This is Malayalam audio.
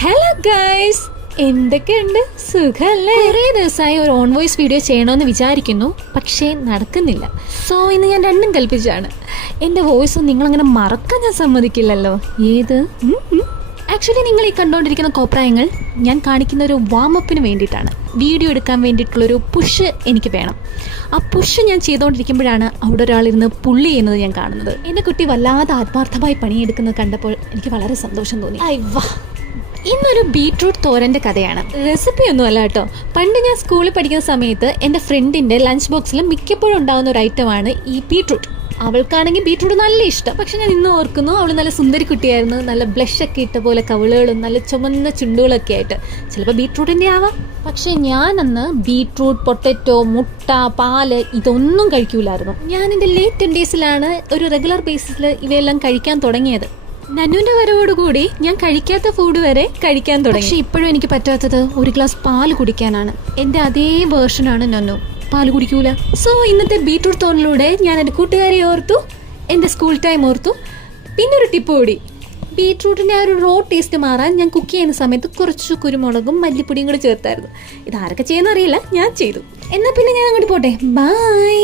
ഹലോ ഗൈസ്, എന്തൊക്കെയുണ്ട്? സുഖല്ലേ? കുറേ ദിവസമായി ഒരു ഓൺ വോയിസ് വീഡിയോ ചെയ്യണമെന്ന് വിചാരിക്കുന്നു, പക്ഷേ നടക്കുന്നില്ല. സോ ഇന്ന് ഞാൻ രണ്ടും കൽപ്പിച്ചാണ്. എൻ്റെ വോയിസ് നിങ്ങളങ്ങനെ മറക്കാൻ ഞാൻ സമ്മതിക്കില്ലല്ലോ. ഏത് ആക്ച്വലി നിങ്ങൾ ഈ കണ്ടുകൊണ്ടിരിക്കുന്ന കോപ്രായങ്ങൾ ഞാൻ കാണിക്കുന്ന ഒരു വാമപ്പിന് വേണ്ടിയിട്ടാണ്. വീഡിയോ എടുക്കാൻ വേണ്ടിയിട്ടുള്ളൊരു പുഷ് എനിക്ക് വേണം. ആ പുഷ് ഞാൻ ചെയ്തുകൊണ്ടിരിക്കുമ്പോഴാണ് അവിടെ ഒരാളിരുന്ന് പുള്ളി ചെയ്യുന്നത് ഞാൻ കാണുന്നത്. എൻ്റെ കുട്ടി വല്ലാതെ ആത്മാർത്ഥമായി പണിയെടുക്കുന്നത് കണ്ടപ്പോൾ എനിക്ക് വളരെ സന്തോഷം തോന്നി. ഇന്നൊരു ബീട്രൂട്ട് തോരൻ്റെ കഥയാണ്. റെസിപ്പി ഒന്നുമല്ല കേട്ടോ. പണ്ട് ഞാൻ സ്കൂളിൽ പഠിക്കുന്ന സമയത്ത് എൻ്റെ ഫ്രണ്ടിൻ്റെ ലഞ്ച് ബോക്സിൽ മിക്കപ്പോഴും ഉണ്ടാകുന്ന ഒരു ഐറ്റമാണ് ഈ ബീട്രൂട്ട്. അവൾക്കാണെങ്കിൽ ബീട്രൂട്ട് നല്ല ഇഷ്ടം. പക്ഷെ ഞാൻ ഇന്ന് ഓർക്കുന്നു, അവൾ നല്ല സുന്ദരി കുട്ടിയായിരുന്നു. നല്ല ബ്ലഷൊക്കെ ഇട്ട പോലെ കവിളുകളും നല്ല ചുമന്ന ചുണ്ടുകളൊക്കെ ആയിട്ട്. ചിലപ്പോൾ ബീട്രൂട്ടിൻ്റെ ആവാം. പക്ഷെ ഞാനന്ന് ബീട്രൂട്ട്, പൊട്ടറ്റോ, മുട്ട, പാല് ഇതൊന്നും കഴിക്കൂലായിരുന്നു. ഞാൻ എൻ്റെ ലേറ്റ് 20s ഒരു റെഗുലർ ബേസിസിൽ ഇവയെല്ലാം കഴിക്കാൻ തുടങ്ങിയത്. നന്നുവിൻ്റെ വരവോടുകൂടി ഞാൻ കഴിക്കാത്ത ഫുഡ് വരെ കഴിക്കാൻ തുടങ്ങി. പക്ഷെ ഇപ്പോഴും എനിക്ക് പറ്റാത്തത് ഒരു ഗ്ലാസ് പാല് കുടിക്കാനാണ്. എൻ്റെ അതേ വേർഷനാണ് നന്നു. പാല് കുടിക്കൂല. സോ ഇന്നത്തെ ബീട്രൂട്ട് തോരനിലൂടെ ഞാൻ എൻ്റെ കൂട്ടുകാരെ ഓർത്തു, എൻ്റെ സ്കൂൾ ടൈം ഓർത്തു. പിന്നെ ഒരു ടിപ്പ് കൂടി, ബീട്രൂട്ടിൻ്റെ ആ ഒരു റോ ടേസ്റ്റ് മാറാൻ ഞാൻ കുക്ക് ചെയ്യുന്ന സമയത്ത് കുറച്ച് കുരുമുളകും മല്ലിപ്പൊടിയും കൂടി ചേർത്തായിരുന്നു. ഇതാരൊക്കെ ചെയ്യുന്ന അറിയില്ല, ഞാൻ ചെയ്തു. എന്നാൽ പിന്നെ ഞാൻ അങ്ങോട്ട് പോട്ടെ. ബൈ.